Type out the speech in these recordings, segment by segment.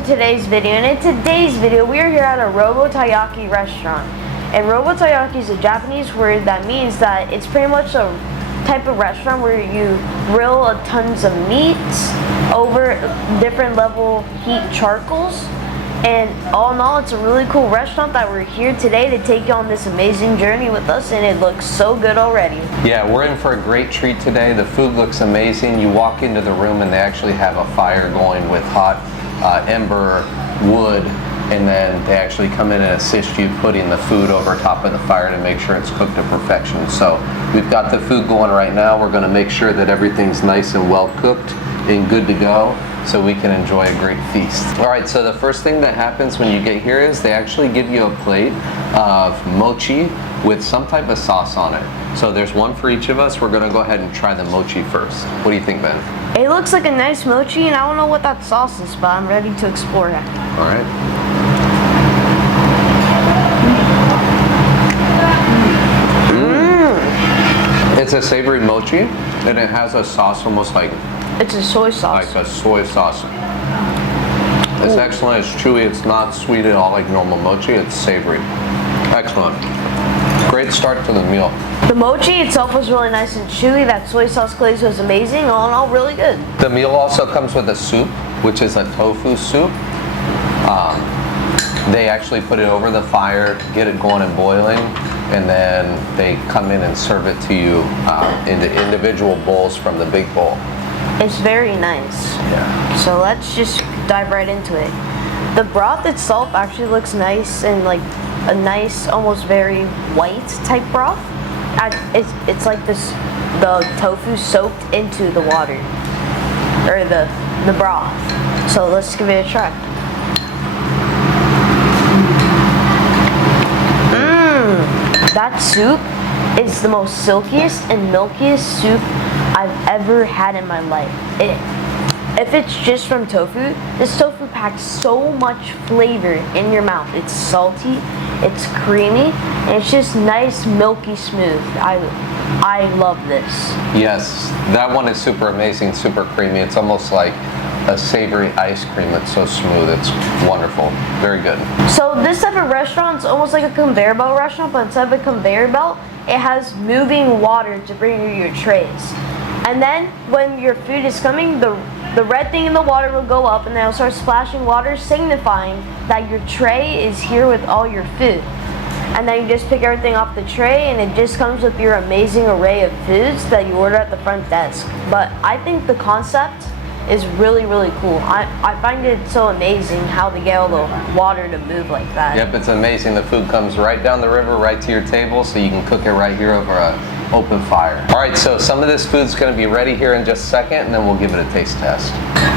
to today's video, and in today's video we are here at a Robatayaki restaurant. And Robatayaki is a Japanese word that means that it's pretty much a type of restaurant where you grill tons of meats over different level heat charcoals. And all in all, it's a really cool restaurant that we're here today to take you on this amazing journey with us, and it looks so good already. Yeah, we're in for a great treat today. The food looks amazing. You walk into the room and they actually have a fire going with hot ember wood, and then they actually come in and assist you putting the food over top of the fire to make sure it's cooked to perfection. So we've got the food going right now. We're going to make sure that everything's nice and well cooked and good to go, so we can enjoy a great feast. All right, so the first thing that happens when you get here is they actually give you a plate of mochi with some type of sauce on it. So there's one for each of us. We're gonna go ahead and try the mochi first. What do you think, Ben? It looks like a nice mochi, and I don't know what that sauce is, but I'm ready to explore that. All right. It's a savory mochi, and it has a sauce almost like it's a soy sauce. Like a soy sauce. It's excellent, it's chewy, it's not sweet at all like normal mochi, it's savory. Excellent. Great start to the meal. The mochi itself was really nice and chewy. That soy sauce glaze was amazing. All in all, really good. The meal also comes with a soup, which is a tofu soup. They actually put it over the fire, get it going and boiling, and then they come in and serve it to you into individual bowls from the big bowl. It's very nice. Yeah. So let's just dive right into it. The broth itself actually looks nice, and like a nice, almost very white type broth. It's like this, the tofu soaked into the water, or the broth. So let's give it a try. That soup is the most silkiest and milkiest soup I've ever had in my life. If it's just from tofu, this tofu packs so much flavor in your mouth. It's salty, it's creamy, and it's just nice, milky smooth. I love this. Yes, that one is super amazing, super creamy. It's almost like a savory ice cream. It's so smooth, it's wonderful. Very good. So this type of restaurant is almost like a conveyor belt restaurant, but instead of a conveyor belt, it has moving water to bring you your trays. And then when your food is coming, the red thing in the water will go up, and then it'll start splashing water, signifying that your tray is here with all your food. And then you just pick everything off the tray, and it just comes with your amazing array of foods that you order at the front desk. But I think the concept is really, really cool. I find it so amazing how they get all the water to move like that. Yep, it's amazing. The food comes right down the river, right to your table, so you can cook it right here over an open fire. All right, so some of this food's gonna be ready here in just a second, and then we'll give it a taste test.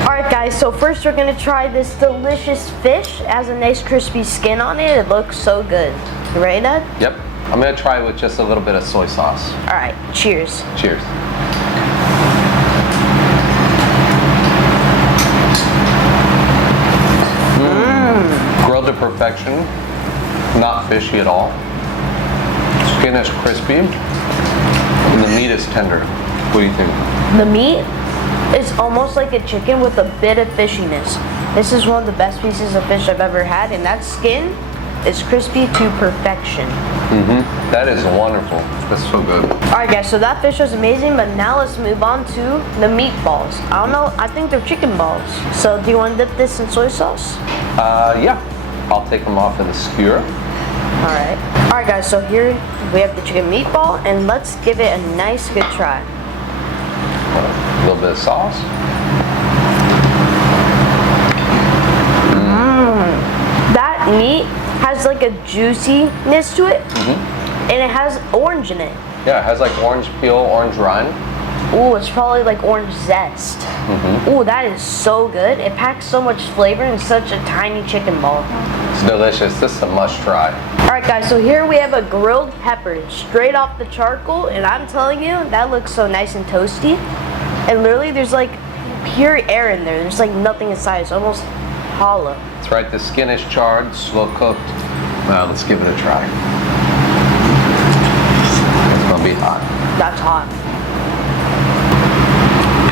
All right, guys, so first we're gonna try this delicious fish. It has a nice crispy skin on it. It looks so good. You ready, Dad? Yep, I'm gonna try with just a little bit of soy sauce. All right, cheers. Cheers. Grilled to perfection, not fishy at all. Skin is crispy, and the meat is tender. What do you think? The meat is almost like a chicken with a bit of fishiness. This is one of the best pieces of fish I've ever had, and that skin is crispy to perfection. That is wonderful. That's so good. All right, guys, so that fish was amazing, but now let's move on to the meatballs. I don't know, I think they're chicken balls. So do you want to dip this in soy sauce? Yeah. I'll take them off of the skewer. Alright, guys, so here we have the chicken meatball, and let's give it a nice good try. A little bit of sauce. That meat has like a juiciness to it, and it has orange in it. Yeah, it has like orange peel, orange rind. Ooh, it's probably like orange zest. Ooh, that is so good. It packs so much flavor in such a tiny chicken ball. It's delicious. This is a must try. Alright, guys, so here we have a grilled pepper straight off the charcoal, and I'm telling you, that looks so nice and toasty. And literally there's like pure air in there. There's like nothing inside. It's almost hollow. That's right, the skin is charred, slow cooked. Let's give it a try. It's gonna be hot. That's hot.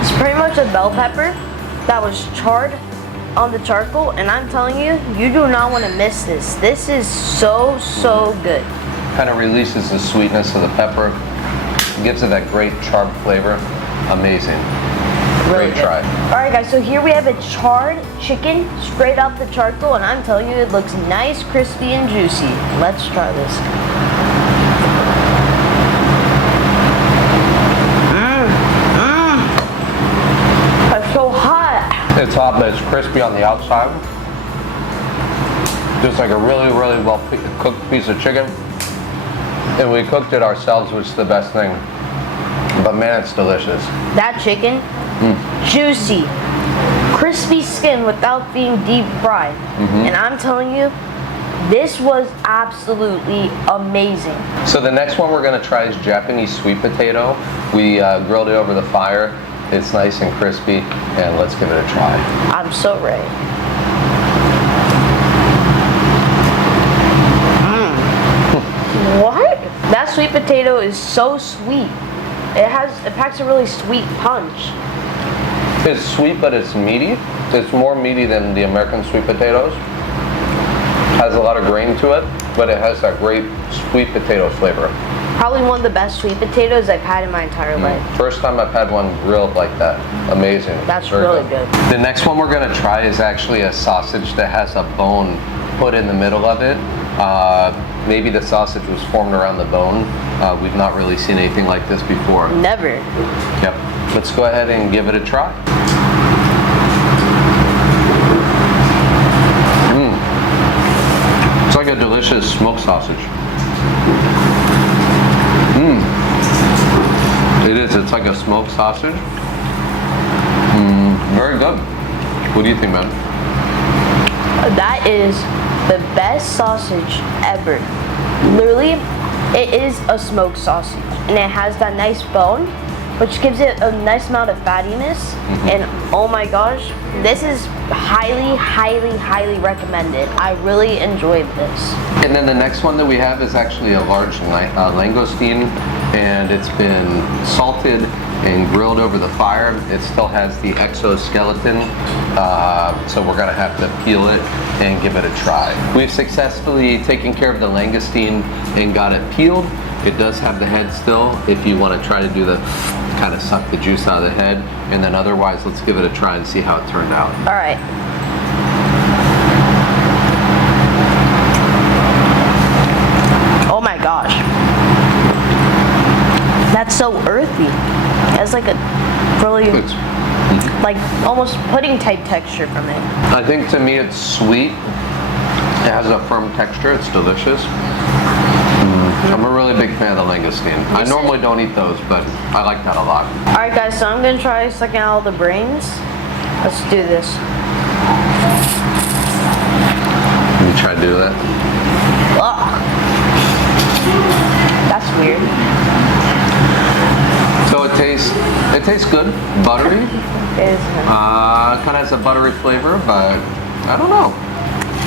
It's pretty much a bell pepper that was charred on the charcoal, and I'm telling you, you do not want to miss this. This is so good. Kind of releases the sweetness of the pepper. Gives it that great charred flavor. Amazing. Really Great good. try. Alright guys, so here we have a charred chicken straight off the charcoal, and I'm telling you, it looks nice, crispy, and juicy. Let's try this. It's so hot. It's hot, but it's crispy on the outside. Just like a really well cooked piece of chicken. And we cooked it ourselves, which is the best thing. But man, it's delicious. That chicken, juicy, crispy skin without being deep fried. And I'm telling you, this was absolutely amazing. So the next one we're gonna try is Japanese sweet potato. We grilled it over the fire. It's nice and crispy, and let's give it a try. I'm so ready. What? That sweet potato is so sweet. It packs a really sweet punch. It's sweet, but it's meaty. It's more meaty than the American sweet potatoes. Has a lot of grain to it, but it has that great sweet potato flavor. Probably one of the best sweet potatoes I've had in my entire life. First time I've had one grilled like that. Amazing. That's Very really good. The next one we're gonna try is actually a sausage that has a bone put in the middle of it. Maybe the sausage was formed around the bone. We've not really seen anything like this before. Never. Yep. Let's go ahead and give it a try. It's like a delicious smoked sausage. It is. It's like a smoked sausage. Very good. What do you think, man? That is the best sausage ever. Literally, it is a smoked sausage, and it has that nice bone, which gives it a nice amount of fattiness. And oh my gosh, this is highly recommended. I really enjoyed this. And then the next one that we have is actually a large langoustine, and it's been salted and grilled over the fire. It still has the exoskeleton, so we're gonna have to peel it and give it a try. We've successfully taken care of the langoustine and got it peeled. It does have the head still if you want to try to do the kind of suck the juice out of the head, and then otherwise let's give it a try and see how it turned out. All right. Oh my gosh. That's so earthy. It's like a really, like almost pudding type texture from it. I think to me it's sweet. It has a firm texture. It's delicious. I'm a really big fan of the langoustine. I normally don't eat those, but I like that a lot. All right, guys. So I'm gonna try sucking out all the brains. Let's do this. You try to do that. Ugh. That's weird. So it tastes good, buttery. It is. Kind of has a buttery flavor, but I don't know.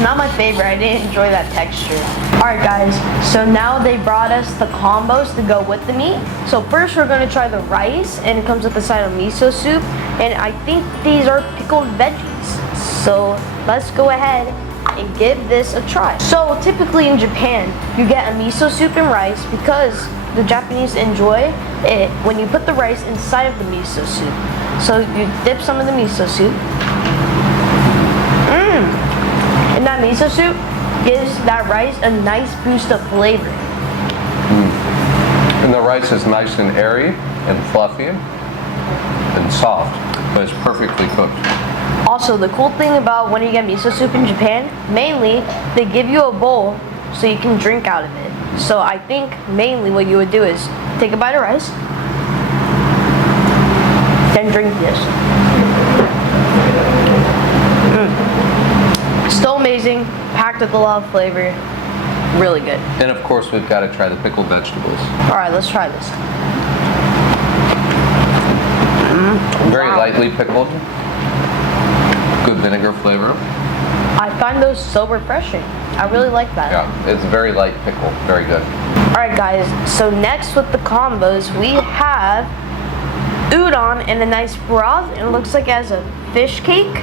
Not my favorite. I didn't enjoy that texture. Alright guys, so now they brought us the combos to go with the meat. So first we're going to try the rice, and it comes with a side of miso soup, and I think these are pickled veggies. So let's go ahead and give this a try. So typically in Japan, you get a miso soup and rice because the Japanese enjoy it when you put the rice inside of the miso soup. So you dip some of the miso soup. And that miso soup gives that rice a nice boost of flavor. And the rice is nice and airy and fluffy and soft, but it's perfectly cooked. Also, the cool thing about when you get miso soup in Japan, mainly they give you a bowl so you can drink out of it. So I think mainly what you would do is take a bite of rice, then drink this. Still amazing, packed with a lot of flavor, really good. And of course, we've got to try the pickled vegetables. All right, let's try this. Very lightly pickled. Good vinegar flavor. I find those so refreshing. I really like that. Yeah, it's very light pickle. Very good. All right, guys. So next with the combos, we have udon and a nice broth. And it looks like it has a fish cake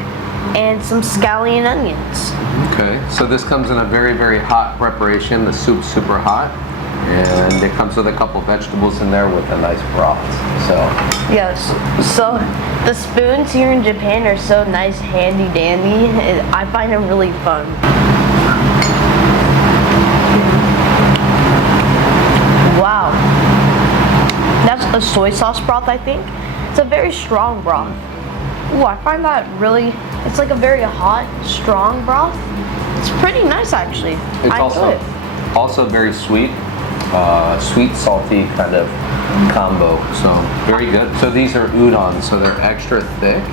and some scallion onions. Okay, so this comes in a very, very hot preparation. The soup's super hot, and it comes with a couple vegetables in there with a nice broth. So yes, so the spoons here in Japan are so nice, handy dandy. I find them really fun. Wow, that's a soy sauce broth, I think. It's a very strong broth. Ooh, I find that really, it's like a very hot, strong broth. It's pretty nice, actually. It's I enjoy it. also very sweet, sweet, salty kind of combo. So very good. So these are udon, so they're extra thick,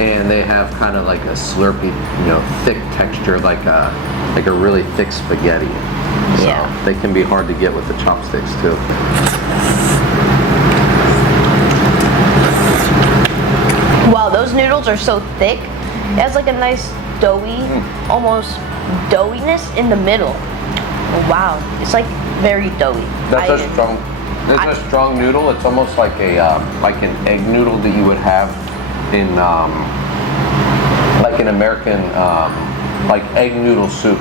and they have kind of like a slurpy, thick texture, like a really thick spaghetti. So Yeah. they can be hard to get with the chopsticks too. Wow, those noodles are so thick. It has like a nice doughy, almost doughiness in the middle. Wow, it's like very doughy. That's a strong noodle. It's almost like an egg noodle that you would have in like an American like egg noodle soup,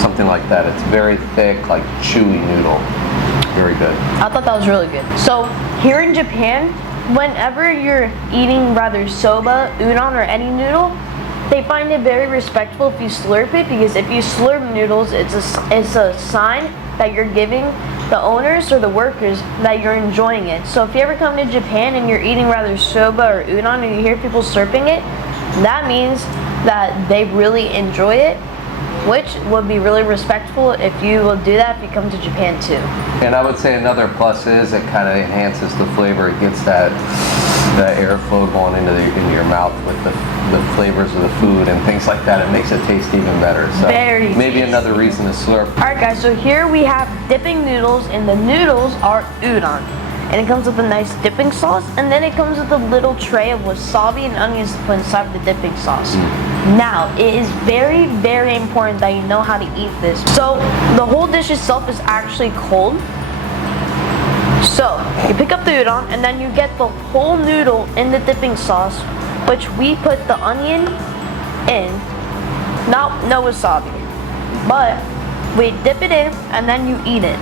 something like that. It's very thick, like chewy noodle. Very good. I thought that was really good. So here in Japan, whenever you're eating rather soba, udon, or any noodle, they find it very respectful if you slurp it, because if you slurp noodles, it's a sign that you're giving the owners or the workers that you're enjoying it. So if you ever come to Japan and you're eating rather soba or udon and you hear people slurping it, that means that they really enjoy it, which would be really respectful if you will do that if you come to Japan too. And I would say another plus is it kind of enhances the flavor. It gets that airflow going into your mouth with the flavors of the food and things like that. It makes it taste even better. So Very maybe tasty. another reason to slurp. Alright guys, so here we have dipping noodles, and the noodles are udon. And it comes with a nice dipping sauce, and then it comes with a little tray of wasabi and onions to put inside the dipping sauce. Now, it is very, very important that you know how to eat this. So, the whole dish itself is actually cold. So, you pick up the udon, and then you get the whole noodle in the dipping sauce, which we put the onion in. No wasabi. But, we dip it in, and then you eat it.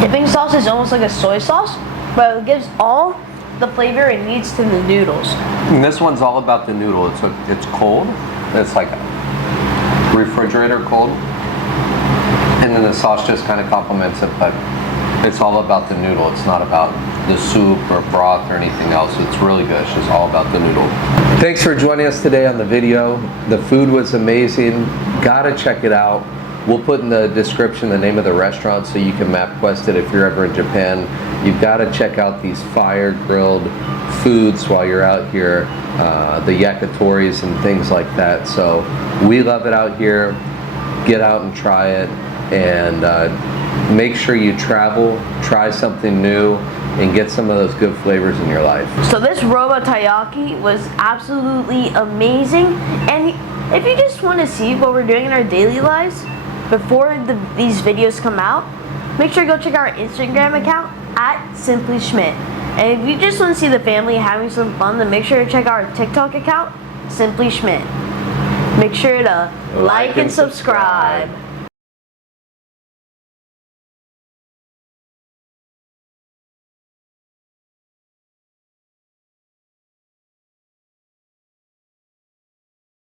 Dipping sauce is almost like a soy sauce, but it gives all the flavor it needs to the noodles. And this one's all about the noodle. It's cold. It's like refrigerator cold. And then the sauce just kind of complements it, but it's all about the noodle. It's not about the soup or broth or anything else. It's really good. It's just all about the noodle. Thanks for joining us today on the video. The food was amazing. Gotta check it out. We'll put in the description the name of the restaurant so you can MapQuest it if you're ever in Japan. You've got to check out these fire-grilled foods while you're out here, the yakitoris and things like that. So we love it out here. Get out and try it, and make sure you travel, try something new, and get some of those good flavors in your life. So this Robatayaki was absolutely amazing, and if you just want to see what we're doing in our daily lives before these videos come out, make sure to go check out our Instagram account at SimplySchmidt. And if you just want to see the family having some fun, then make sure to check out our TikTok account, SimplySchmidt. Make sure to like and subscribe.